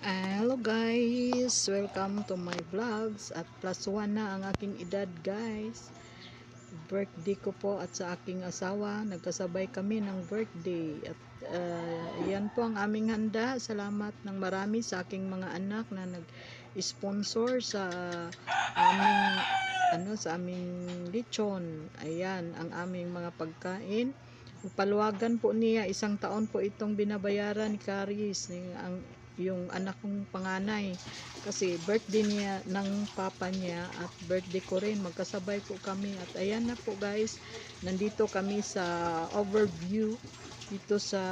Hello guys, welcome to my vlogs at +1 na ang aking edad guys. Birthday ko po at sa aking asawa, nagkasabay kami ng birthday at yan po ang aming handa. Salamat ng marami sa aking mga anak na nag-sponsor sa aming lechon. Ayan ang aming mga pagkain. Paluwagan po niya, 1 taon po itong binabayaran ni Caris, yung anak kong panganay, kasi birthday niya ng papa niya at birthday ko rin, magkasabay po kami. At ayan na po guys, nandito kami sa overview dito sa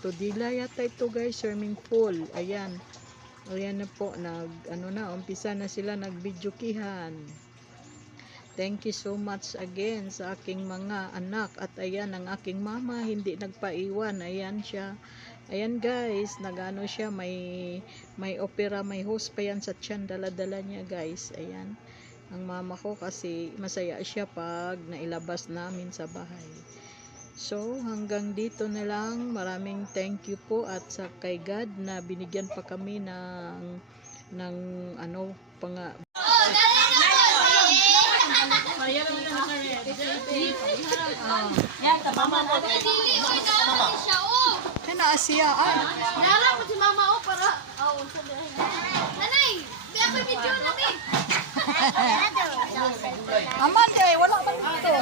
Todila yata ito guys, swimming pool. Ayan na po, umpisa na sila nag-videokihan. Thank you so much again sa aking mga anak. At ayan ang aking mama, hindi nagpaiwan. Ayan siya. Ayan guys, nagano siya, may opera, may host pa yan sa tiyan, dala-dala niya guys. Ayan, ang mama ko kasi masaya siya pag nailabas namin sa bahay. So, hanggang dito na lang. Maraming thank you po at sa kay God na binigyan pa kami ng Yan, ka mama mo. Kana Asia Nara mo si mama o para Nanay, di ako video namin. Aman kay wala man dito.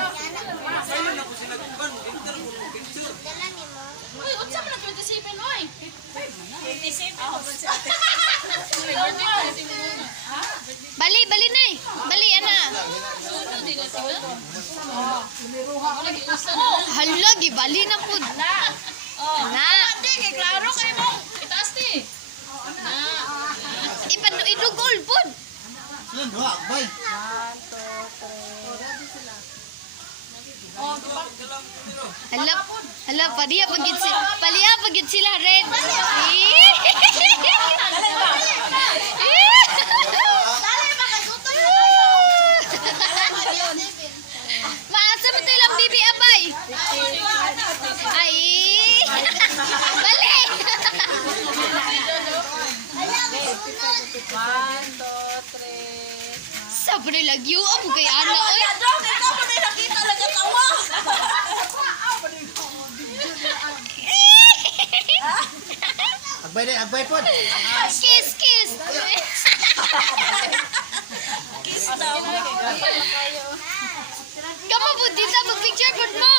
Uy, unsa man 27 oy? 27 ako. Bali nay. Bali ana. Suno di na sila. Hala, gibali na pud. Oh, na. Di kay klaro kay mo. Itaas di. Na. Idugol pud. Yan, dua, bay. Hala, paliya pagit sila red. Maasa mo tayo lang bibi abay. Ay. Bali. 1 2 3. Sabi nila lagyo mo kay ana oy. Ikaw pa may nakita lang ang tawa. Agbay po. Kiss. Kiss daw. Kamu po dito mag-picture po mo.